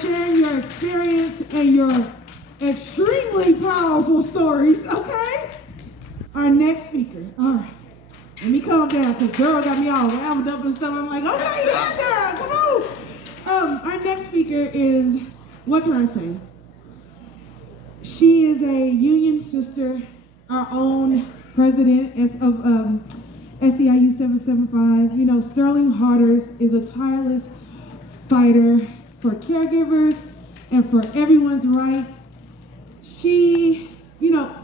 sharing your experience and your extremely powerful stories, okay? Our next speaker, all right. Let me calm down, because girl got me all wound up and stuff. I'm like, okay, yeah, girl, come on. Our next speaker is, what can I say? She is a union sister, our own president of SEIU775. You know, Sterling Harders is a tireless fighter for caregivers and for everyone's rights. She, you know,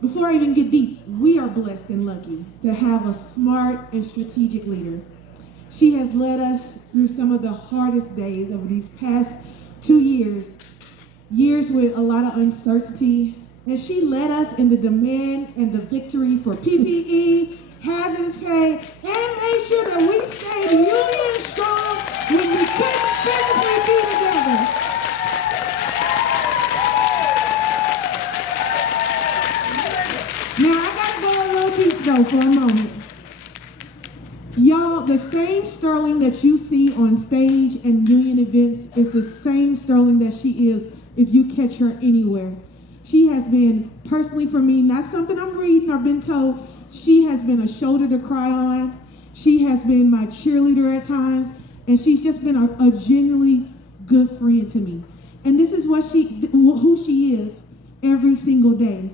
before I even get deep, we are blessed and lucky to have a smart and strategic leader. She has led us through some of the hardest days over these past 2 years, years with a lot of uncertainty, and she led us in the demand and the victory for PPE, hazardous pay, and made sure that we stayed union strong when we couldn't physically be together. Now, I gotta go a little deep though for a moment. Y'all, the same Sterling that you see on stage and union events is the same Sterling that she is if you catch her anywhere. She has been, personally for me, not something I'm reading or been told, she has been a shoulder to cry on. She has been my cheerleader at times, and she's just been a genuinely good friend to me. And this is what who she is every single day.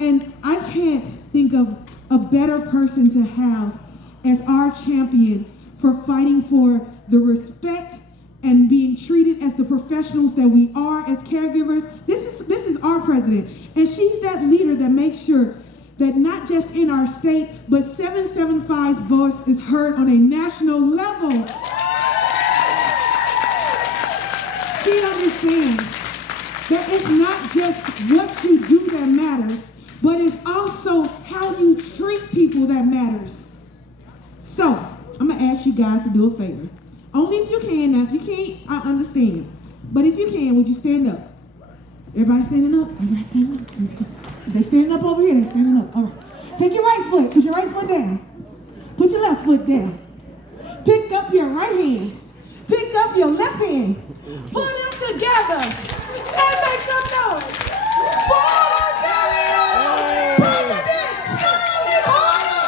And I can't think of a better person to have as our champion for fighting for the respect and being treated as the professionals that we are as caregivers. This is our president, and she's that leader that makes sure that not just in our state, but 775's voice is heard on a national level. She understands that it's not just what you do that matters, but it's also how you treat people that matters. So, I'm gonna ask you guys to do a favor. Only if you can. Now, if you can't, I understand. But if you can, would you stand up? Everybody standing up? Everybody standing up? They're standing up over here. They're standing up. All right. Take your right foot. Put your right foot down. Put your left foot down. Pick up your right hand. Pick up your left hand. Put them together. And make some noise. For President Sterling Harders!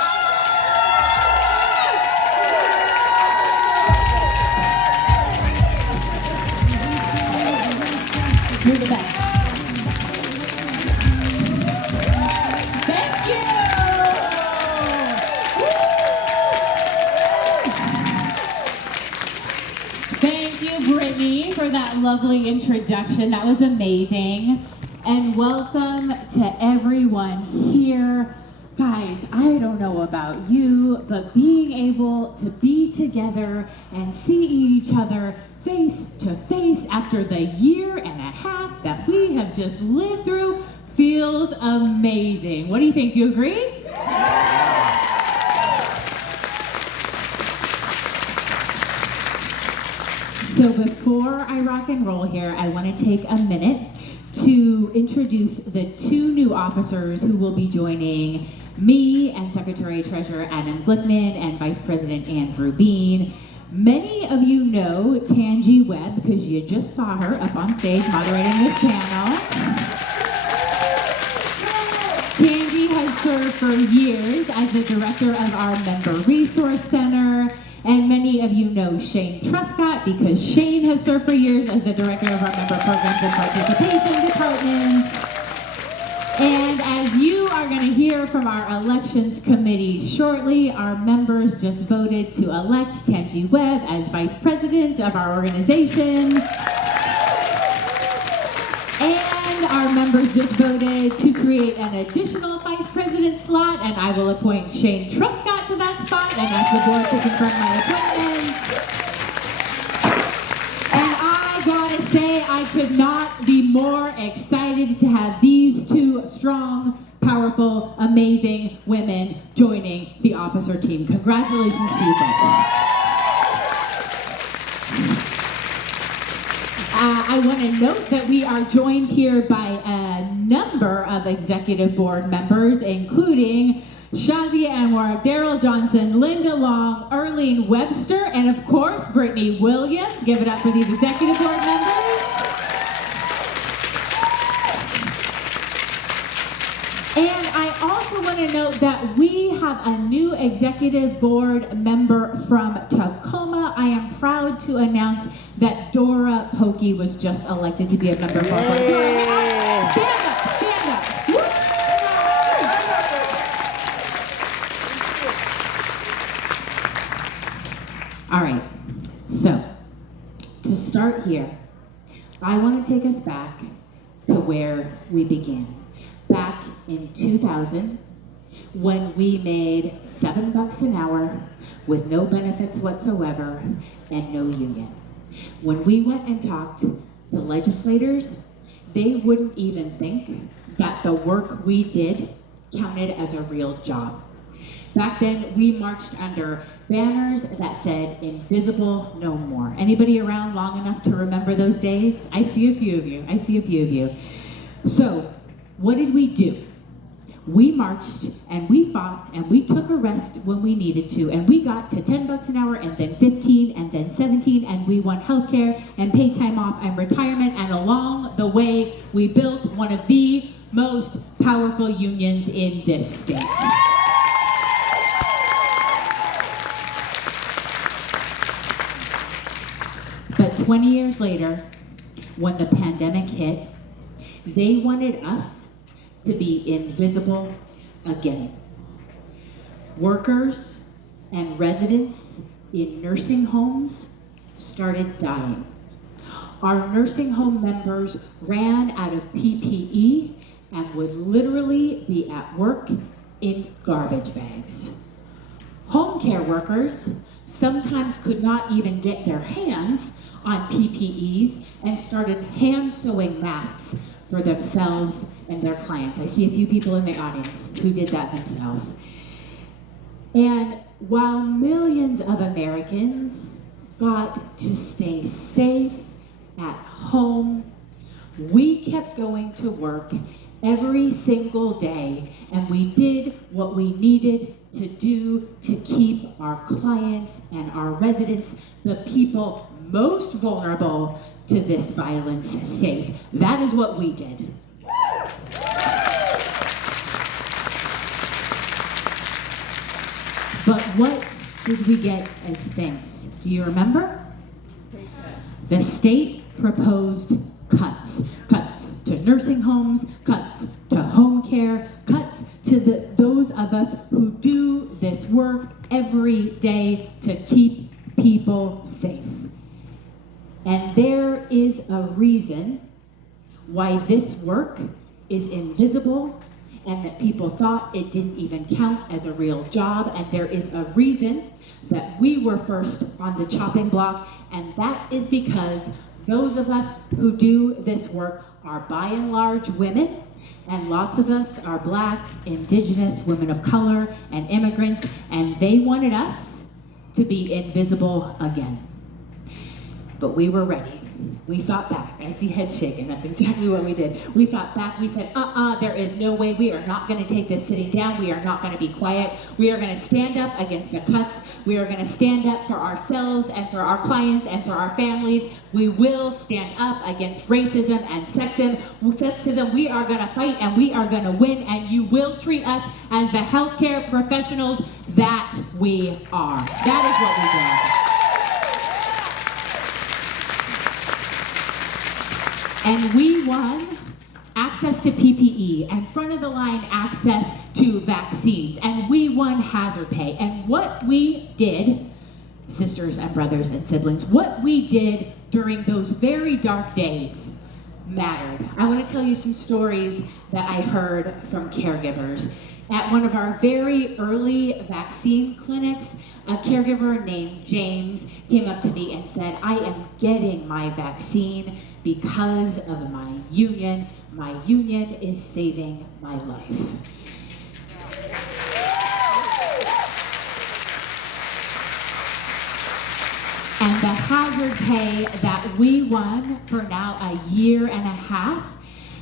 You're the best. For that lovely introduction. That was amazing. And welcome to everyone here. Guys, I don't know about you, but being able to be together and see each other face to face after the year and a half that we have just lived through feels amazing. What do you think? Do you agree? So before I rock and roll here, I want to take a minute to introduce the two new officers who will be joining me and Secretary Treasurer Adam Glickman and Vice President Andrew Bean. Many of you know Tangi Webb because you just saw her up on stage moderating this panel. Tangi has served for years as the director of our Member Resource Center. And many of you know Shane Truscott because Shane has served for years as the director of our Member Programs and Participation Department. And as you are going to hear from our elections committee shortly, our members just voted to elect Tangi Webb as vice president of our organization. And our members just voted to create an additional vice president slot, and I will appoint Shane Truscott to that spot and ask the board to confirm my appointment. And I gotta say, I could not be more excited to have these two strong, powerful, amazing women joining the officer team. Congratulations to you both. I want to note that we are joined here by a number of executive board members, including Shazia Anwar, Daryl Johnson, Linda Long, Erlene Webster, and of course, Brittany Williams. Give it up for these executive board members. And I also want to note that we have a new executive board member from Tacoma. I am proud to announce that Dora Pokey was just elected to be a member of our board. Dora, stand up, stand up. Woo! All right, so to start here, I want to take us back to where we began. Back in 2000, when we made $7 an hour with no benefits whatsoever and no union. When we went and talked to legislators, they wouldn't even think that the work we did counted as a real job. Back then, we marched under banners that said, "Invisible no more." Anybody around long enough to remember those days? I see a few of you, I see a few of you. So, what did we do? We marched and we fought and we took a rest when we needed to, and we got to $10 an hour and then 15 and then 17, and we won healthcare and paid time off and retirement, and along the way we built one of the most powerful unions in this state. But 20 years later, when the pandemic hit, they wanted us to be invisible again. Workers and residents in nursing homes started dying. Our nursing home members ran out of PPE and would literally be at work in garbage bags. Home care workers sometimes could not even get their hands on PPEs and started hand sewing masks for themselves and their clients. I see a few people in the audience who did that themselves. And while millions of Americans got to stay safe at home, we kept going to work every single day, and we did what we needed to do to keep our clients and our residents, the people most vulnerable to this violence, safe. That is what we did. But what did we get as thanks? Do you remember? The state proposed cuts. Cuts to nursing homes, cuts to home care, cuts to those of us who do this work every day to keep people safe. And there is a reason why this work is invisible and that people thought it didn't even count as a real job. And there is a reason that we were first on the chopping block, and that is because those of us who do this work are by and large women, and lots of us are Black, Indigenous, women of color, and immigrants, and they wanted us to be invisible again. But we were ready. We fought back. I see heads shaking. That's exactly what we did. We fought back. We said, there is no way. We are not going to take this sitting down. We are not going to be quiet. We are going to stand up against the cuts. We are going to stand up for ourselves and for our clients and for our families. We will stand up against racism and sexism. We are going to fight and we are going to win, and you will treat us as the healthcare professionals that we are. That is what we did. And we won access to PPE and front of the line access to vaccines. And we won hazard pay. And what we did, sisters and brothers and siblings, what we did during those very dark days mattered. I want to tell you some stories that I heard from caregivers. At one of our very early vaccine clinics, a caregiver named James came up to me and said, "I am getting my vaccine because of my union. My union is saving my life." And the hazard pay that we won for now a year and a half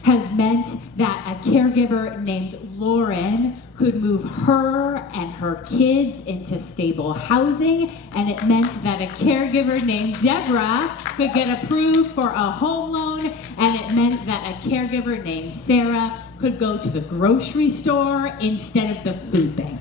has meant that a caregiver named Lauren could move her and her kids into stable housing, and it meant that a caregiver named Deborah could get approved for a home loan, and it meant that a caregiver named Sarah could go to the grocery store instead of the food bank.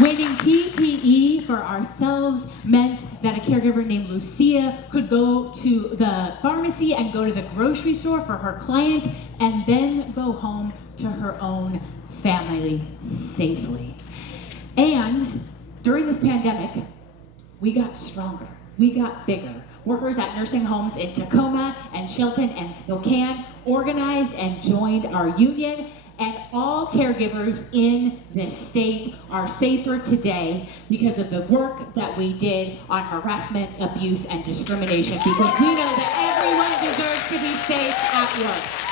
Winning PPE for ourselves meant that a caregiver named Lucia could go to the pharmacy and go to the grocery store for her client and then go home to her own family safely. And during this pandemic, we got stronger, we got bigger. Workers at nursing homes in Tacoma and Shelton and Spokane organized and joined our union, and all caregivers in this state are safer today because of the work that we did on harassment, abuse, and discrimination, because we know that everyone deserves to be safe at work.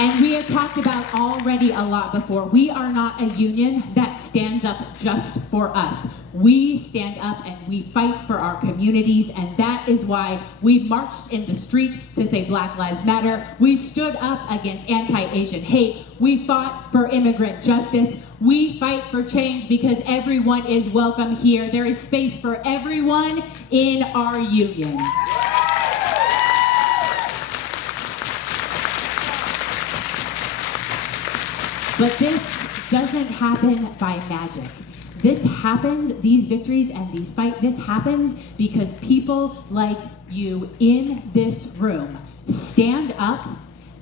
And we have talked about already a lot before. We are not a union that stands up just for us. We stand up and we fight for our communities, and that is why we marched in the street to say Black Lives Matter. We stood up against anti-Asian hate. We fought for immigrant justice. We fight for change because everyone is welcome here. There is space for everyone in our union. But this doesn't happen by magic. This happens, these victories and these fights, this happens because people like you in this room stand up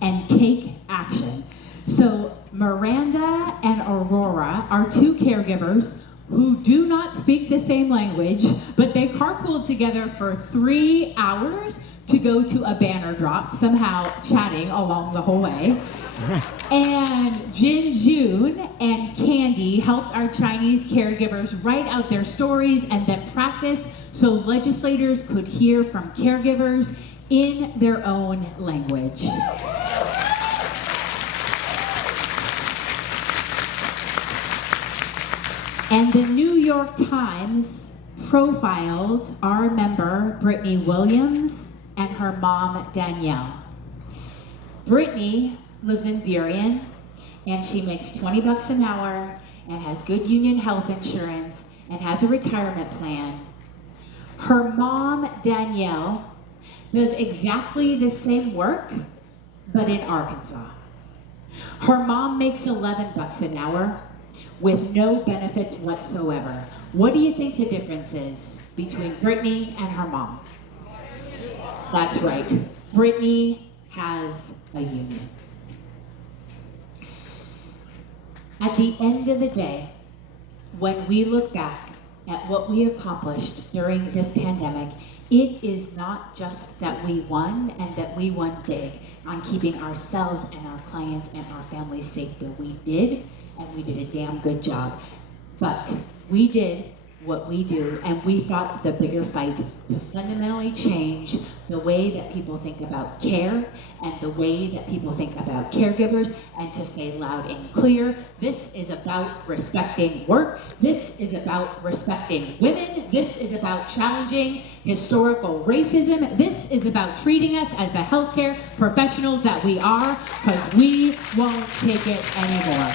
and take action. So Miranda and Aurora are two caregivers who do not speak the same language, but they carpooled together for 3 hours to go to a banner drop, somehow chatting along the whole way. And Jin Jun and Candy helped our Chinese caregivers write out their stories and then practice so legislators could hear from caregivers in their own language. And the New York Times profiled our member, Brittany Williams, and her mom, Danielle. Brittany lives in Burien, and she makes 20 bucks an hour and has good union health insurance and has a retirement plan. Her mom, Danielle, does exactly the same work, but in Arkansas. Her mom makes 11 bucks an hour with no benefits whatsoever. What do you think the difference is between Brittany and her mom? That's right. Brittany has a union. At the end of the day, when we look back at what we accomplished during this pandemic, it is not just that we won and that we won big on keeping ourselves and our clients and our families safe, but we did, and we did a damn good job. But we did what we do, and we fought the bigger fight to fundamentally change the way that people think about care and the way that people think about caregivers, and to say loud and clear, this is about respecting work, this is about respecting women, this is about challenging historical racism, this is about treating us as the healthcare professionals that we are, because we won't take it anymore.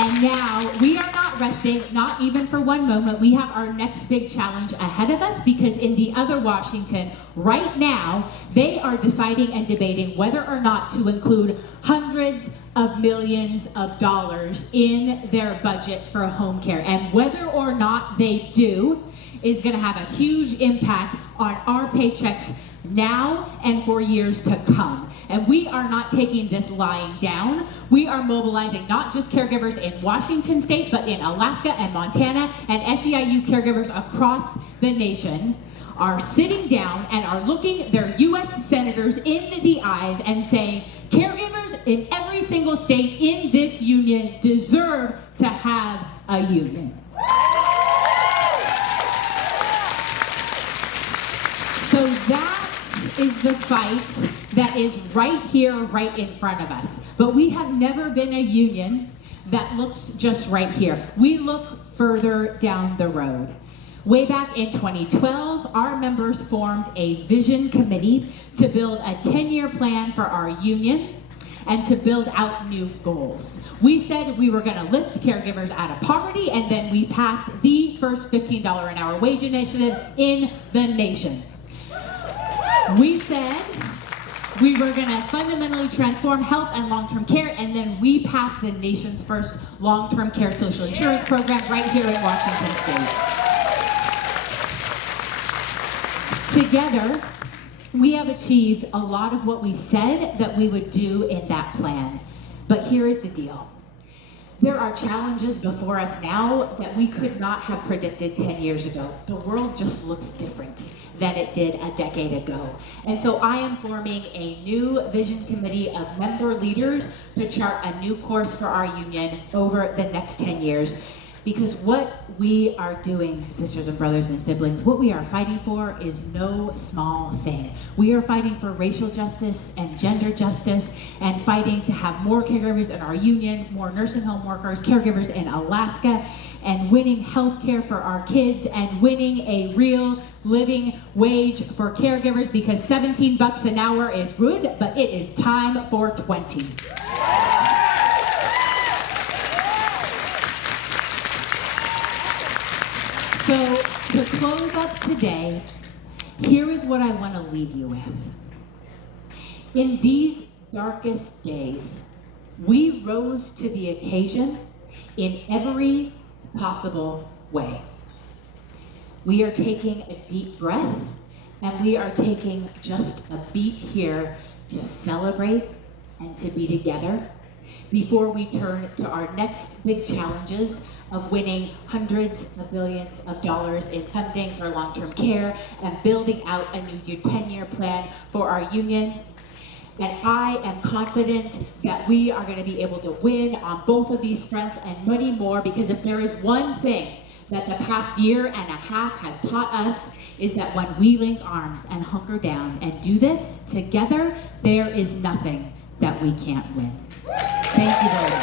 And now, we are not resting, not even for one moment. We have our next big challenge ahead of us, because in the other Washington, right now, they are deciding and debating whether or not to include hundreds of millions of dollars in their budget for home care. And whether or not they do is gonna have a huge impact on our paychecks now and for years to come. And we are not taking this lying down. We are mobilizing not just caregivers in Washington state, but in Alaska and Montana, and SEIU caregivers across the nation are sitting down and are looking their US senators in the eyes and saying, caregivers in every single state in this union deserve to have a union. So that is the fight that is right here, right in front of us. But we have never been a union that looks just right here. We look further down the road. Way back in 2012, our members formed a vision committee to build a 10-year plan for our union. and to build out new goals. We said we were going to lift caregivers out of poverty, and then we passed the first $15 an hour wage initiative in the nation. We said we were going to fundamentally transform health and long-term care, and then we passed the nation's first long-term care social insurance program right here in Washington State. Together, we have achieved a lot of what we said that we would do in that plan. But here is the deal. There are challenges before us now that we could not have predicted 10 years ago. The world just looks different than it did a decade ago. And so I am forming a new vision committee of member leaders to chart a new course for our union over the next 10 years. Because what we are doing, sisters and brothers and siblings, what we are fighting for is no small thing. We are fighting for racial justice and gender justice, and fighting to have more caregivers in our union, more nursing home workers, caregivers in Alaska, and winning health care for our kids, and winning a real living wage for caregivers, because $17 an hour is good, but it is time for 20. So, to close up today, here is what I want to leave you with. In these darkest days, we rose to the occasion in every possible way. We are taking a deep breath, and we are taking just a beat here to celebrate and to be together before we turn to our next big challenges of winning hundreds of billions of dollars in funding for long-term care and building out a new 10-year plan for our union. And I am confident that we are going to be able to win on both of these fronts and many more, because if there is one thing that the past year and a half has taught us, is that when we link arms and hunker down and do this together, there is nothing that we can't win. Thank you very much.